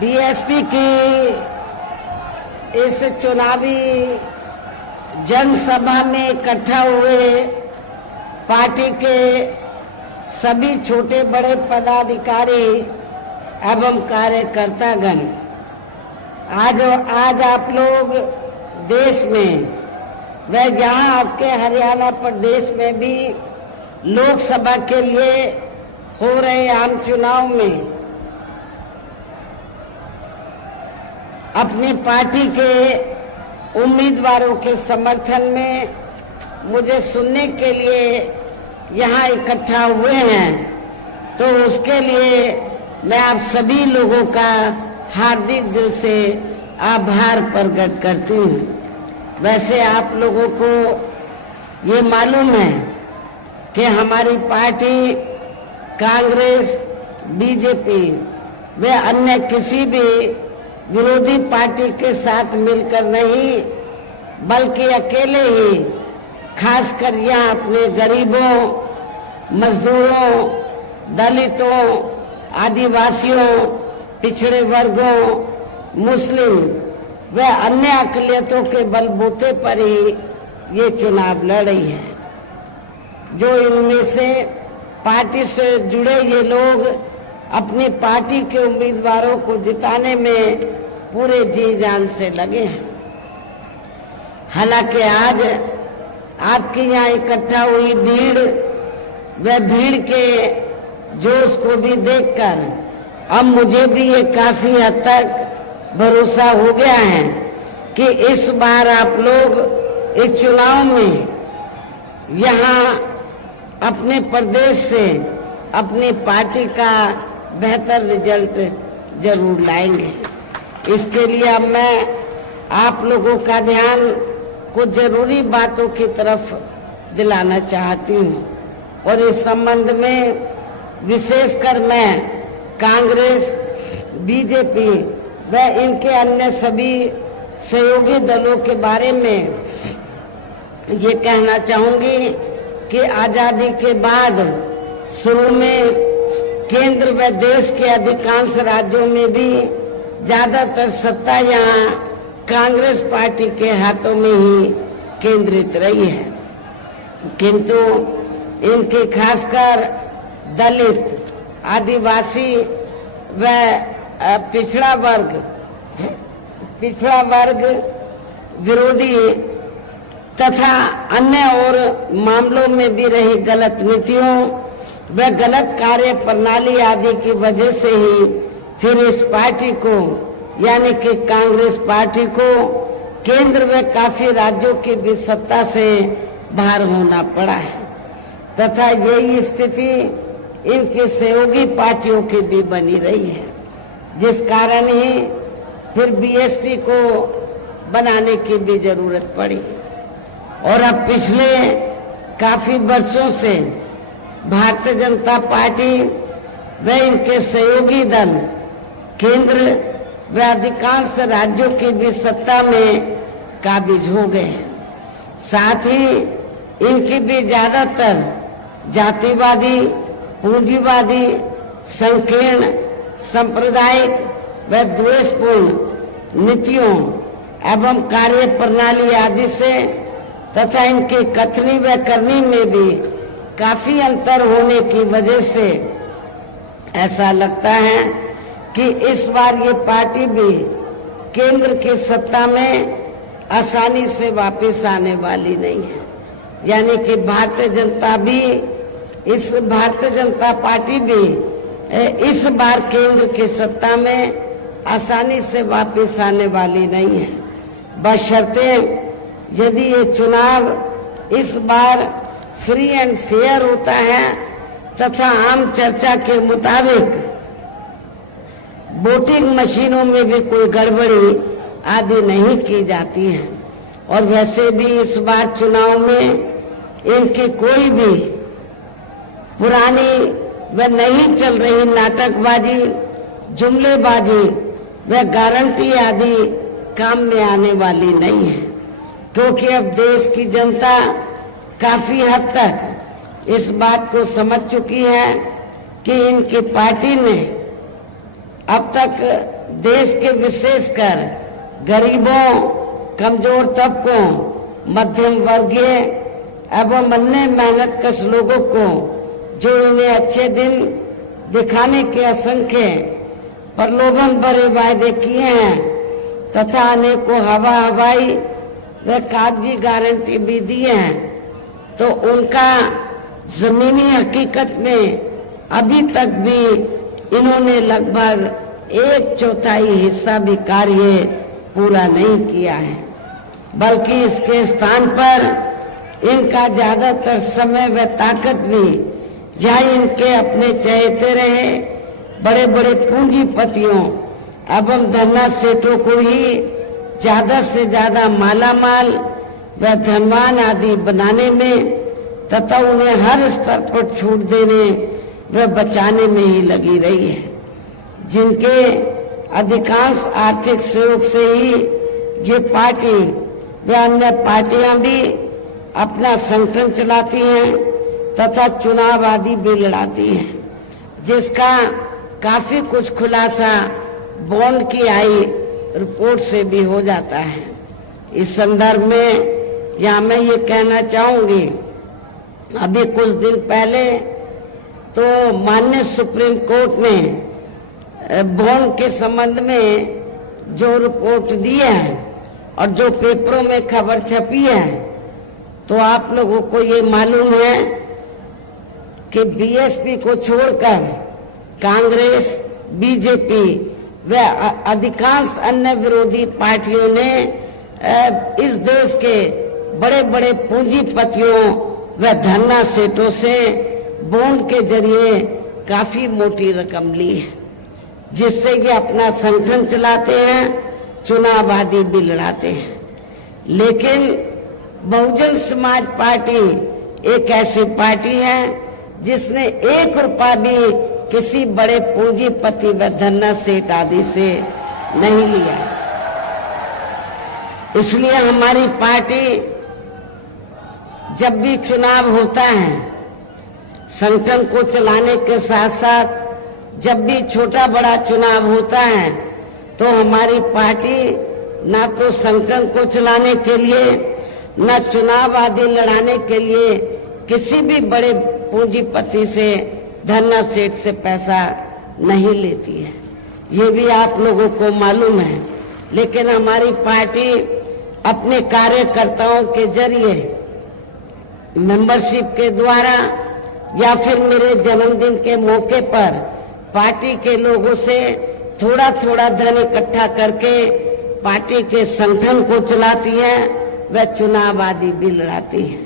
BSP की इस चुनावी जनसभा में इकट्ठा हुए पार्टी के सभी छोटे बड़े पदाधिकारी एवं कार्यकर्तागण, आज आप लोग देश में व यहाँ आपके हरियाणा प्रदेश में भी लोकसभा के लिए हो रहे आम चुनाव में अपनी पार्टी के उम्मीदवारों के समर्थन में मुझे सुनने के लिए यहाँ इकट्ठा हुए हैं, तो उसके लिए मैं आप सभी लोगों का हार्दिक दिल से आभार प्रकट करती हूँ। वैसे आप लोगों को ये मालूम है कि हमारी पार्टी कांग्रेस, बीजेपी व अन्य किसी भी विरोधी पार्टी के साथ मिलकर नहीं, बल्कि अकेले ही खासकर यहाँ अपने गरीबों, मजदूरों, दलितों, आदिवासियों, पिछड़े वर्गों, मुस्लिम व अन्य अकलियतों के बलबूते पर ही ये चुनाव लड़ रही है। जो इनमें से पार्टी से जुड़े ये लोग अपनी पार्टी के उम्मीदवारों को जिताने में पूरे जी जान से लगे हैं। हालांकि आज आपके यहाँ इकट्ठा हुई भीड़ व भीड़ के जोश को भी देखकर अब मुझे भी ये काफी हद तक भरोसा हो गया है कि इस बार आप लोग इस चुनाव में यहाँ अपने प्रदेश से अपनी पार्टी का बेहतर रिजल्ट जरूर लाएंगे। इसके लिए अब मैं आप लोगों का ध्यान कुछ जरूरी बातों की तरफ दिलाना चाहती हूँ, और इस संबंध में विशेषकर मैं कांग्रेस, बीजेपी व इनके अन्य सभी सहयोगी दलों के बारे में ये कहना चाहूंगी कि आजादी के बाद शुरू में केंद्र व देश के अधिकांश राज्यों में भी ज्यादातर सत्ता यहाँ कांग्रेस पार्टी के हाथों में ही केंद्रित रही है, किंतु इनके खासकर दलित, आदिवासी व पिछड़ा वर्ग विरोधी तथा अन्य और मामलों में भी रही गलत नीतियों व गलत कार्य प्रणाली आदि की वजह से ही फिर इस पार्टी को यानी कि कांग्रेस पार्टी को केंद्र व काफी राज्यों की भी सत्ता से बाहर होना पड़ा है, तथा यही स्थिति इनकी सहयोगी पार्टियों की भी बनी रही है, जिस कारण ही फिर बीएसपी को बनाने की भी जरूरत पड़ी। और अब पिछले काफी वर्षों से भारतीय जनता पार्टी व इनके सहयोगी दल केंद्र व अधिकांश राज्यों की भी सत्ता में काबिज हो गए हैं। साथ ही इनकी भी ज्यादातर जातिवादी, पूंजीवादी, संकीर्ण, सांप्रदायिक व द्वेषपूर्ण नीतियों एवं कार्य प्रणाली आदि से तथा इनकी कथनी व करनी में भी काफी अंतर होने की वजह से ऐसा लगता है कि इस बार ये पार्टी भी केंद्र की सत्ता में आसानी से वापस आने वाली नहीं है, यानी कि भारतीय जनता पार्टी भी इस बार केंद्र की सत्ता में आसानी से वापस आने वाली नहीं है, बशर्ते यदि ये चुनाव इस बार फ्री एंड फेयर होता है तथा आम चर्चा के मुताबिक वोटिंग मशीनों में भी कोई गड़बड़ी आदि नहीं की जाती है। और वैसे भी इस बार चुनाव में इनकी कोई भी पुरानी व नहीं चल रही नाटकबाजी, जुमलेबाजी व गारंटी आदि काम में आने वाली नहीं है, क्योंकि अब देश की जनता काफी हद तक इस बात को समझ चुकी है कि इनकी पार्टी ने अब तक देश के विशेषकर गरीबों, कमजोर तबकों, मध्यम वर्गीय एवं अन्य मेहनतकश लोगों को जो इन्हें अच्छे दिन दिखाने के असंख्य प्रलोभन भरे वायदे किए हैं तथा अनेकों हवाई व कागजी गारंटी भी दी हैं, तो उनका जमीनी हकीकत में अभी तक भी इन्होंने लगभग 1/4 हिस्सा भी कार्य पूरा नहीं किया है, बल्कि इसके स्थान पर इनका ज्यादातर समय व ताकत भी जहाँ इनके अपने चहेते रहे बड़े बड़े पूंजीपतियों एवं धन्ना सेठों को ही ज्यादा से ज्यादा मालामाल व धनवान आदि बनाने में तथा उन्हें हर स्तर पर छूट देने व बचाने में ही लगी रही है, जिनके अधिकांश आर्थिक सहयोग से ही ये पार्टी व अन्य पार्टियां भी अपना संगठन चलाती हैं तथा चुनाव आदि भी लड़ाती हैं, जिसका काफी कुछ खुलासा बॉन्ड की आई रिपोर्ट से भी हो जाता है। इस संदर्भ में यहाँ मैं ये कहना चाहूंगी, अभी कुछ दिन पहले तो माननीय सुप्रीम कोर्ट ने बॉन्ड के संबंध में जो रिपोर्ट दी है और जो पेपरों में खबर छपी है, तो आप लोगों को ये मालूम है कि बीएसपी को छोड़कर कांग्रेस, बीजेपी व अधिकांश अन्य विरोधी पार्टियों ने इस देश के बड़े बड़े पूंजीपतियों व धन्ना सेठों से बॉन्ड के जरिए काफी मोटी रकम ली है, जिससे ये अपना संगठन चलाते हैं, चुनाव आदि भी लड़ाते हैं। लेकिन बहुजन समाज पार्टी एक ऐसी पार्टी है जिसने 1 रुपया भी किसी बड़े पूंजीपति व धन्ना सेठ आदि से नहीं लिया। इसलिए हमारी पार्टी जब भी चुनाव होता है, संगठन को चलाने के साथ साथ जब भी छोटा बड़ा चुनाव होता है, तो हमारी पार्टी ना तो संगठन को चलाने के लिए न चुनाव आदि लड़ाने के लिए किसी भी बड़े पूंजीपति से, धन्ना सेठ से पैसा नहीं लेती है, ये भी आप लोगों को मालूम है। लेकिन हमारी पार्टी अपने कार्यकर्ताओं के जरिए, मेंबरशिप के द्वारा या फिर मेरे जन्मदिन के मौके पर पार्टी के लोगों से थोड़ा थोड़ा धन इकट्ठा करके पार्टी के संगठन को चलाती है व चुनाव आदि भी लड़ाती है,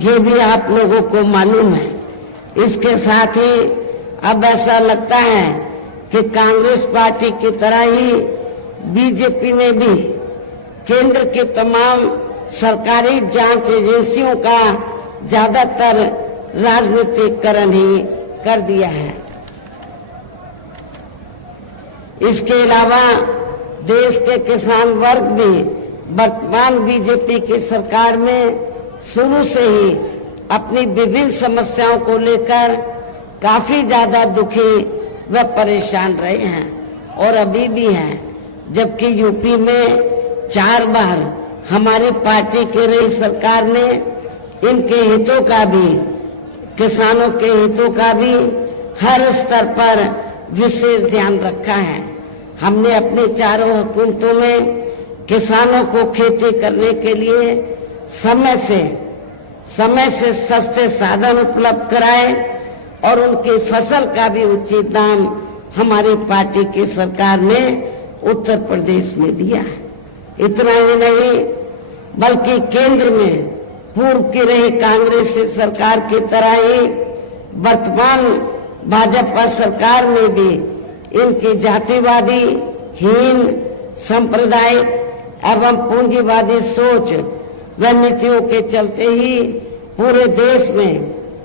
ये भी आप लोगों को मालूम है। इसके साथ ही अब ऐसा लगता है कि कांग्रेस पार्टी की तरह ही बीजेपी ने भी केंद्र के तमाम सरकारी जांच एजेंसियों का ज्यादातर राजनीतिकरण ही कर दिया है। इसके अलावा देश के किसान वर्ग भी वर्तमान बीजेपी की सरकार में शुरू से ही अपनी विभिन्न समस्याओं को लेकर काफी ज्यादा दुखी व परेशान रहे हैं और अभी भी हैं, जबकि यूपी में 4 बार हमारी पार्टी की रही सरकार ने इनके हितों का भी, किसानों के हितों का भी हर स्तर पर विशेष ध्यान रखा है। हमने अपनी चारों हुकूमतों में किसानों को खेती करने के लिए समय से सस्ते साधन उपलब्ध कराए और उनकी फसल का भी उचित दाम हमारी पार्टी की सरकार ने उत्तर प्रदेश में दिया है। इतना ही नहीं, बल्कि केंद्र में पूर्व की रही कांग्रेस सरकार की तरह ही वर्तमान भाजपा सरकार में भी इनकी जातिवादी, हीन, सांप्रदायिक एवं पूंजीवादी सोच व नीतियों के चलते ही पूरे देश में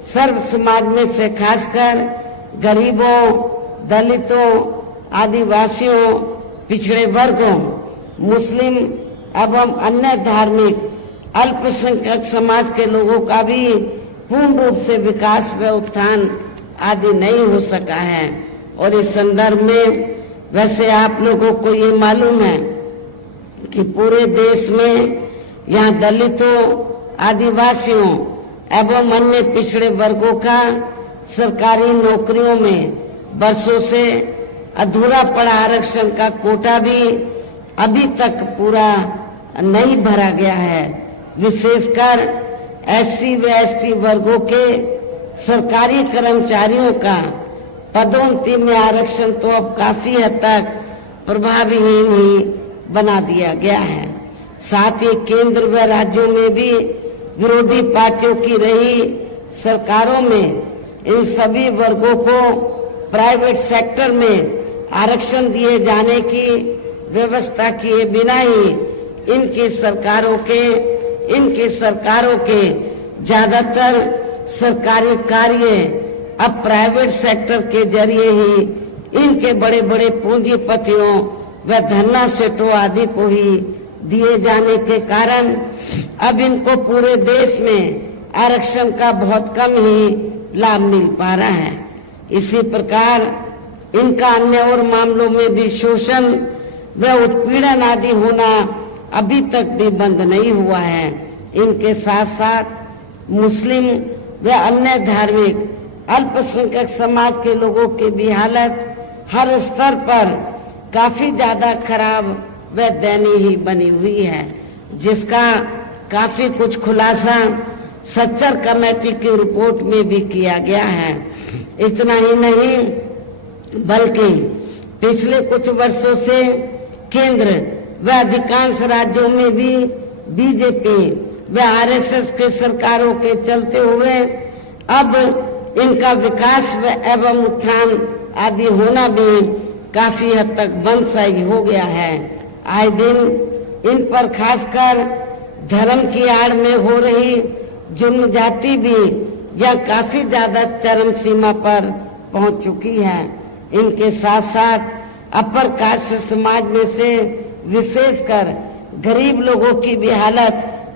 सर्व समाज में से खासकर गरीबों, दलितों, आदिवासियों, पिछड़े वर्गों, मुस्लिम एवं अन्य धार्मिक अल्पसंख्यक समाज के लोगों का भी पूर्ण रूप से विकास व उत्थान आदि नहीं हो सका है। और इस संदर्भ में वैसे आप लोगों को ये मालूम है कि पूरे देश में यहाँ दलितों, आदिवासियों एवं अन्य पिछड़े वर्गों का सरकारी नौकरियों में वर्षों से अधूरा पड़ा आरक्षण का कोटा भी अभी तक पूरा नहीं भरा गया है। विशेषकर एससी व एसटी वर्गों के सरकारी कर्मचारियों का पदोन्नति में आरक्षण तो अब काफी हद तक प्रभावहीन ही बना दिया गया है। साथ ही केंद्र व राज्यों में भी विरोधी पार्टियों की रही सरकारों में इन सभी वर्गों को प्राइवेट सेक्टर में आरक्षण दिए जाने की व्यवस्था किए बिना ही इनकी सरकारों के ज्यादातर सरकारी कार्य अब प्राइवेट सेक्टर के जरिए ही इनके बड़े बड़े पूंजीपतियों व धन्ना सेठों आदि को ही दिए जाने के कारण अब इनको पूरे देश में आरक्षण का बहुत कम ही लाभ मिल पा रहा है। इसी प्रकार इनका अन्य और मामलों में भी शोषण व उत्पीड़न आदि होना अभी तक भी बंद नहीं हुआ है। इनके साथ साथ मुस्लिम व अन्य धार्मिक अल्पसंख्यक समाज के लोगों की भी हालत हर स्तर पर काफी ज्यादा खराब व दयनीय ही बनी हुई है, जिसका काफी कुछ खुलासा सच्चर कमेटी की रिपोर्ट में भी किया गया है। इतना ही नहीं बल्कि पिछले कुछ वर्षों से केंद्र व अधिकांश राज्यों में भी बीजेपी व आरएसएस के सरकारों के चलते हुए अब इनका विकास व एवं उत्थान आदि होना भी काफी हद तक बंद सा ही हो गया है। आए दिन इन पर खासकर धर्म की आड़ में हो रही जुल्म जाति भी यह काफी ज्यादा चरम सीमा पर पहुंच चुकी है। इनके साथ साथ अपर कास्ट समाज में से विशेषकर गरीब लोगों की भी हालत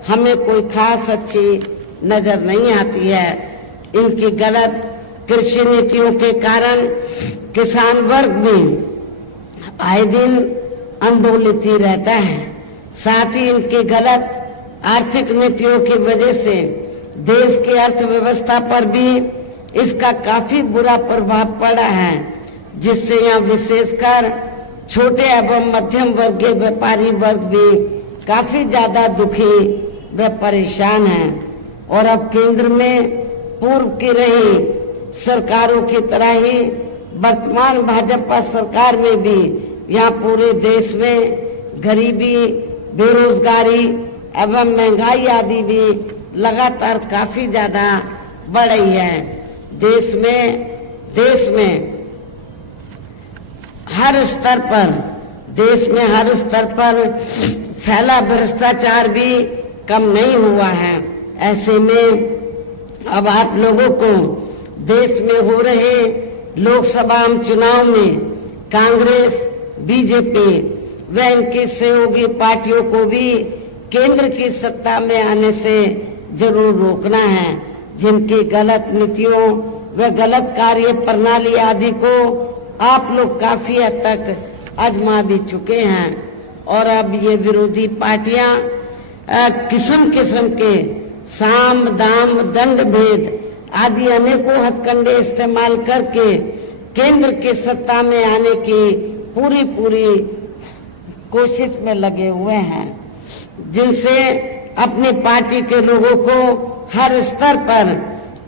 हमें कोई खास अच्छी नजर नहीं आती है। इनकी गलत कृषि नीतियों के कारण किसान वर्ग भी आए दिन आंदोलित ही रहता है। साथ ही इनकी गलत आर्थिक नीतियों की वजह से देश की अर्थव्यवस्था पर भी इसका काफी बुरा प्रभाव पड़ा है, जिससे यहाँ विशेषकर छोटे एवं मध्यम वर्गीय व्यापारी वर्ग भी काफी ज्यादा दुखी व परेशान हैं। और अब केंद्र में पूर्व की रही सरकारों की तरह ही वर्तमान भाजपा सरकार में भी यहाँ पूरे देश में गरीबी, बेरोजगारी एवं महंगाई आदि भी लगातार काफी ज्यादा बढ़ रही है। देश में हर स्तर पर फैला भ्रष्टाचार भी कम नहीं हुआ है। ऐसे में अब आप लोगों को देश में हो रहे लोकसभा चुनाव में कांग्रेस, बीजेपी व इनकी सहयोगी पार्टियों को भी केंद्र की सत्ता में आने से जरूर रोकना है, जिनकी गलत नीतियों व गलत कार्य प्रणाली आदि को आप लोग काफी हद तक आजमा भी चुके हैं। और अब ये विरोधी पार्टियां किस्म किस्म के साम, दाम, दंड भेद आदि अनेकों हथकंडे इस्तेमाल करके केंद्र की सत्ता में आने की पूरी कोशिश में लगे हुए हैं, जिनसे अपनी पार्टी के लोगों को हर स्तर पर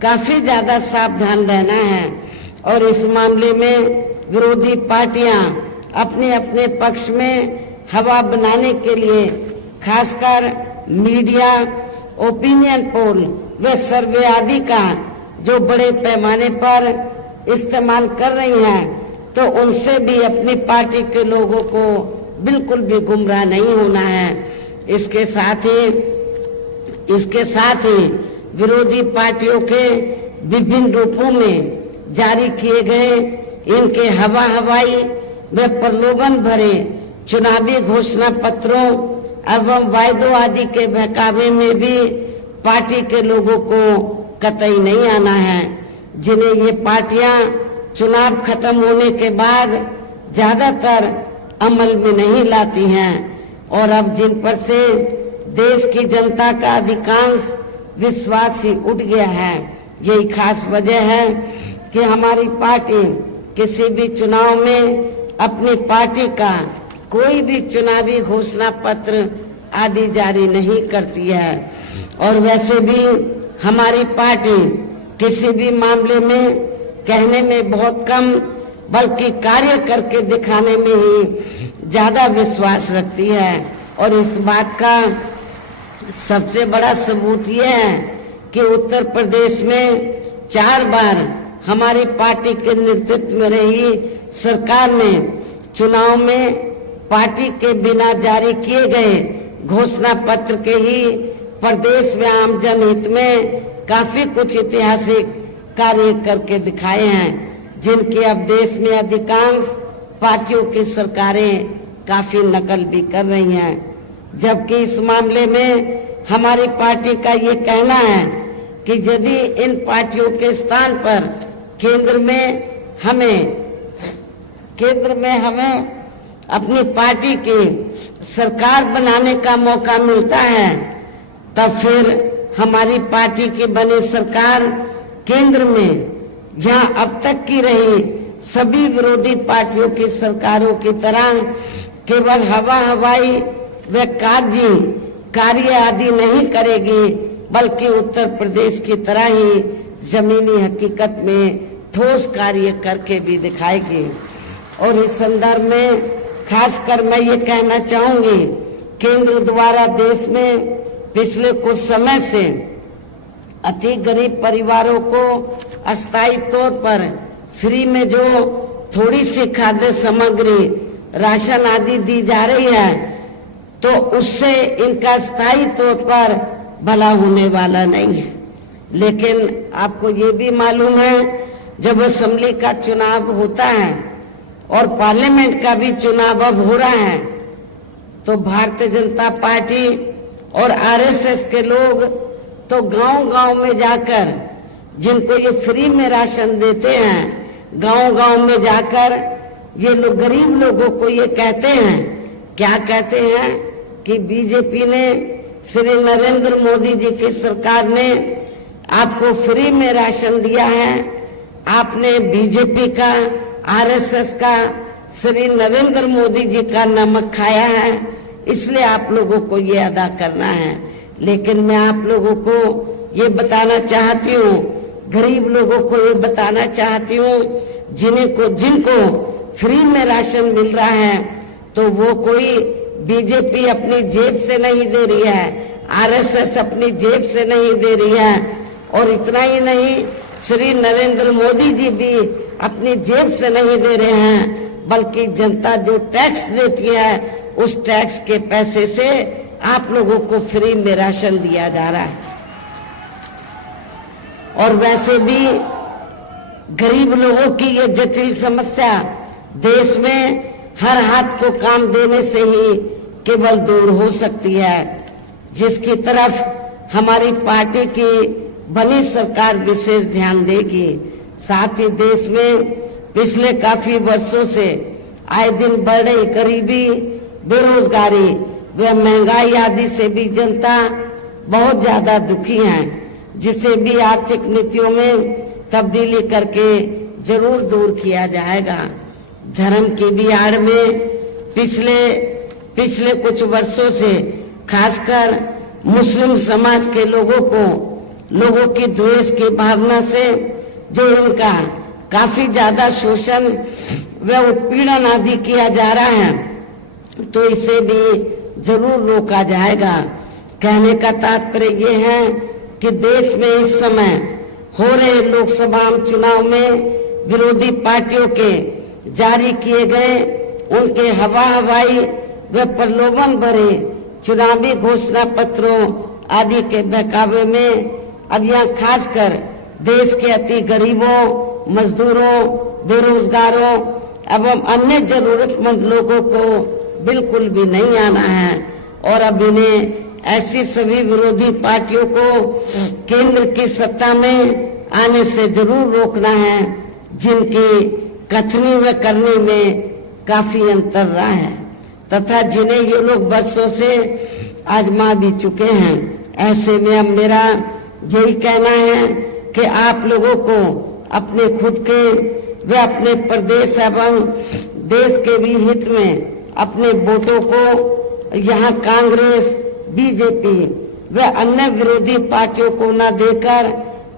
काफी ज्यादा सावधान रहना है। और इस मामले में विरोधी पार्टियां अपने अपने पक्ष में हवा बनाने के लिए खासकर मीडिया, ओपिनियन पोल व सर्वे आदि का जो बड़े पैमाने पर इस्तेमाल कर रही हैं, तो उनसे भी अपनी पार्टी के लोगों को बिल्कुल भी गुमराह नहीं होना है। इसके साथ ही विरोधी पार्टियों के विभिन्न रूपों में जारी किए गए इनके हवाई व प्रलोभन भरे चुनावी घोषणा पत्रों एवं वायदों आदि के बहकावे में भी पार्टी के लोगों को कतई नहीं आना है, जिन्हें ये पार्टियां चुनाव खत्म होने के बाद ज्यादातर अमल में नहीं लाती हैं और अब जिन पर से देश की जनता का अधिकांश विश्वास ही उठ गया है। यही खास वजह है कि हमारी पार्टी किसी भी चुनाव में अपनी पार्टी का कोई भी चुनावी घोषणा पत्र आदि जारी नहीं करती है और वैसे भी हमारी पार्टी किसी भी मामले में कहने में बहुत कम बल्कि कार्य करके दिखाने में ही ज्यादा विश्वास रखती है। और इस बात का सबसे बड़ा सबूत ये है कि उत्तर प्रदेश में 4 बार हमारी पार्टी के नेतृत्व में रही सरकार ने चुनाव में पार्टी के बिना जारी किए गए घोषणा पत्र के ही प्रदेश में आम जनहित में काफी कुछ ऐतिहासिक कार्य करके दिखाए हैं, जिनकी अब देश में अधिकांश पार्टियों की सरकारें काफी नकल भी कर रही हैं। जबकि इस मामले में हमारी पार्टी का ये कहना है कि यदि इन पार्टियों के स्थान पर केंद्र में हमें अपनी पार्टी की सरकार बनाने का मौका मिलता है, तब फिर हमारी पार्टी की बनी सरकार केंद्र में जहां अब तक की रही सभी विरोधी पार्टियों की सरकारों की तरह केवल हवाई व कागजी कार्य आदि नहीं करेगी, बल्कि उत्तर प्रदेश की तरह ही जमीनी हकीकत में ठोस कार्य करके भी दिखाएगी। और इस संदर्भ में खासकर मैं ये कहना चाहूंगी, केंद्र द्वारा देश में पिछले कुछ समय से अति गरीब परिवारों को अस्थायी तौर पर फ्री में जो थोड़ी सी खाद्य सामग्री राशन आदि दी जा रही है, तो उससे इनका स्थायी तौर पर भला होने वाला नहीं है। लेकिन आपको ये भी मालूम है, जब असेंबली का चुनाव होता है और पार्लियामेंट का भी चुनाव अब हो रहा है, तो भारतीय जनता पार्टी और आरएसएस के लोग तो गांव-गांव में जाकर जिनको ये फ्री में राशन देते हैं, गांव-गांव में जाकर ये लोग गरीब लोगों को ये कहते हैं, क्या कहते हैं कि बीजेपी ने, श्री नरेंद्र मोदी जी की सरकार ने आपको फ्री में राशन दिया है, आपने बीजेपी का, आरएसएस का, श्री नरेंद्र मोदी जी का नमक खाया है, इसलिए आप लोगों को ये अदा करना है। लेकिन मैं आप लोगों को ये बताना चाहती हूँ, गरीब लोगों को ये बताना चाहती हूँ, जिनको फ्री में राशन मिल रहा है, तो वो कोई बीजेपी अपनी जेब से नहीं दे रही है, आरएसएस अपनी जेब से नहीं दे रही है, और इतना ही नहीं, श्री नरेंद्र मोदी जी भी अपनी जेब से नहीं दे रहे हैं, बल्कि जनता जो टैक्स देती है उस टैक्स के पैसे से आप लोगों को फ्री में राशन दिया जा रहा है। और वैसे भी गरीब लोगों की ये जटिल समस्या देश में हर हाथ को काम देने से ही केवल दूर हो सकती है, जिसकी तरफ हमारी पार्टी की बनी सरकार विशेष ध्यान देगी। साथ ही देश में पिछले काफी वर्षों से आए दिन बढ़ रही गरीबी, बेरोजगारी व महंगाई आदि से भी जनता बहुत ज्यादा दुखी है, जिसे भी आर्थिक नीतियों में तब्दीली करके जरूर दूर किया जाएगा। धर्म की भी आड़ में पिछले कुछ वर्षों से खासकर मुस्लिम समाज के लोगों की द्वेष की भावना से जो इनका काफी ज्यादा शोषण व उत्पीड़न आदि किया जा रहा है, तो इसे भी जरूर रोका जाएगा। कहने का तात्पर्य ये है कि देश में इस समय हो रहे लोकसभा चुनाव में विरोधी पार्टियों के जारी किए गए उनके हवाई व प्रलोभन भरे चुनावी घोषणा पत्रों आदि के बहकावे में अब यहाँ खासकर देश के अति गरीबों, मजदूरों, बेरोजगारों एवं अन्य जरूरतमंद लोगों को बिल्कुल भी नहीं आना है। और अब इन्हें ऐसी सभी विरोधी पार्टियों को केंद्र की सत्ता में आने से जरूर रोकना है, जिनकी कथनी व करनी में काफी अंतर रहा है तथा जिन्हें ये लोग बरसों से आजमा भी चुके हैं। ऐसे में अब मेरा यही कहना है कि आप लोगों को अपने खुद के व अपने प्रदेश एवं देश के भी हित में अपने वोटों को यहाँ कांग्रेस, बीजेपी व अन्य विरोधी पार्टियों को न देकर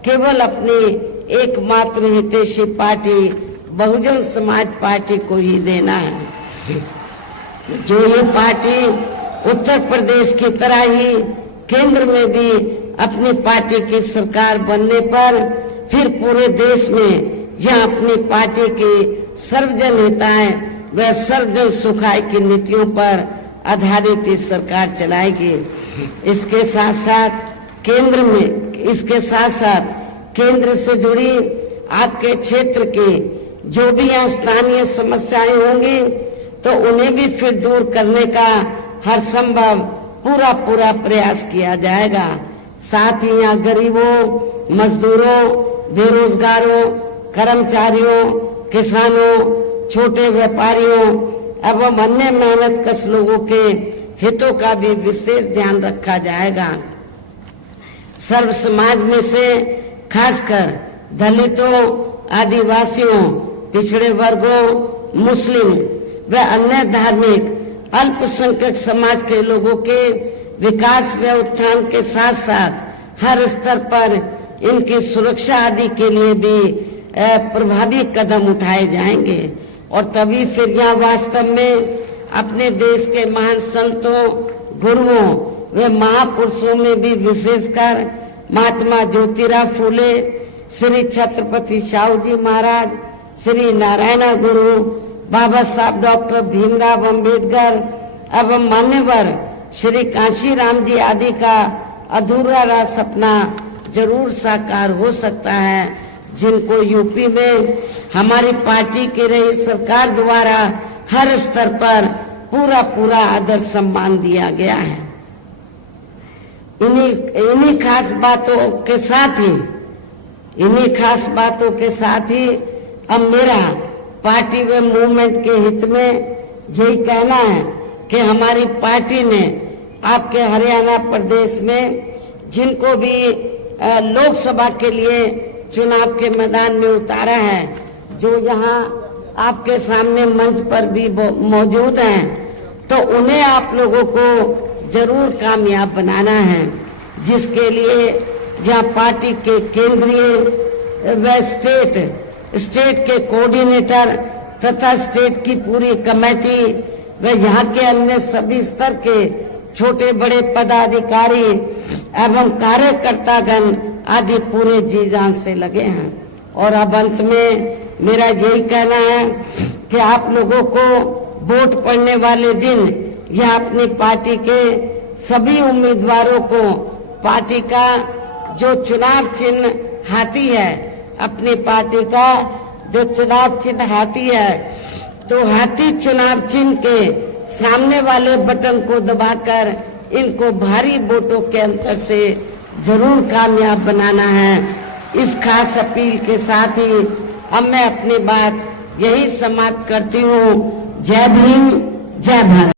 केवल अपनी एकमात्र हितैषी पार्टी बहुजन समाज पार्टी को ही देना है। जो ये पार्टी उत्तर प्रदेश की तरह ही केंद्र में भी अपनी पार्टी की सरकार बनने पर फिर पूरे देश में जहां अपनी पार्टी की सर्वजन हिताय व सर्वजन सुखाय की नीतियों पर आधारित इस सरकार चलाएगी। इसके साथ केंद्र से जुड़ी आपके क्षेत्र की जो भी यहाँ स्थानीय समस्याएं होंगी तो उन्हें भी फिर दूर करने का हर संभव पूरा प्रयास किया जाएगा। साथ ही यहाँ गरीबों, मजदूरों, बेरोजगारों, कर्मचारियों, किसानों, छोटे व्यापारियों एवं अन्य मेहनतकश लोगों के हितों का भी विशेष ध्यान रखा जाएगा। सर्व समाज में से खासकर दलितों, आदिवासियों, पिछड़े वर्गों, मुस्लिम व अन्य धार्मिक अल्पसंख्यक समाज के लोगों के विकास व उत्थान के साथ साथ हर स्तर पर इनकी सुरक्षा आदि के लिए भी प्रभावी कदम उठाए जाएंगे और तभी फिर यहाँ वास्तव में अपने देश के महान संतों, गुरुओं व महापुरुषों में भी विशेषकर महात्मा ज्योतिराव फूले, श्री छत्रपति शाहू जी महाराज, श्री नारायण गुरु, बाबा साहब डॉक्टर भीमराव अंबेडकर एवं मान्यवर श्री कांशीराम जी आदि का अधूरा रहा सपना जरूर साकार हो सकता है, जिनको यूपी में हमारी पार्टी की रही सरकार द्वारा हर स्तर पर पूरा आदर सम्मान दिया गया है। इन्हीं खास बातों के साथ ही अब मेरा पार्टी व मूवमेंट के हित में यही कहना है कि हमारी पार्टी ने आपके हरियाणा प्रदेश में जिनको भी लोकसभा के लिए चुनाव के मैदान में उतारा है, जो यहाँ आपके सामने मंच पर भी मौजूद हैं, तो उन्हें आप लोगों को जरूर कामयाब बनाना है, जिसके लिए जहाँ पार्टी के केंद्रीय व स्टेट के कोऑर्डिनेटर तथा स्टेट की पूरी कमेटी व यहाँ के अन्य सभी स्तर के छोटे बड़े पदाधिकारी एवं कार्यकर्तागण आदि पूरे जी जान से लगे हैं। और अब अंत में मेरा यही कहना है कि आप लोगों को वोट पड़ने वाले दिन यह अपनी पार्टी के सभी उम्मीदवारों को पार्टी का जो चुनाव चिन्ह हाथी है, अपनी पार्टी का जो चुनाव चिन्ह हाथी है, तो हाथी चुनाव चिन्ह के सामने वाले बटन को दबाकर इनको भारी वोटों के अंतर से जरूर कामयाब बनाना है। इस खास अपील के साथ ही अब मैं अपनी बात यही समाप्त करती हूँ। जय भीम, जय भारत।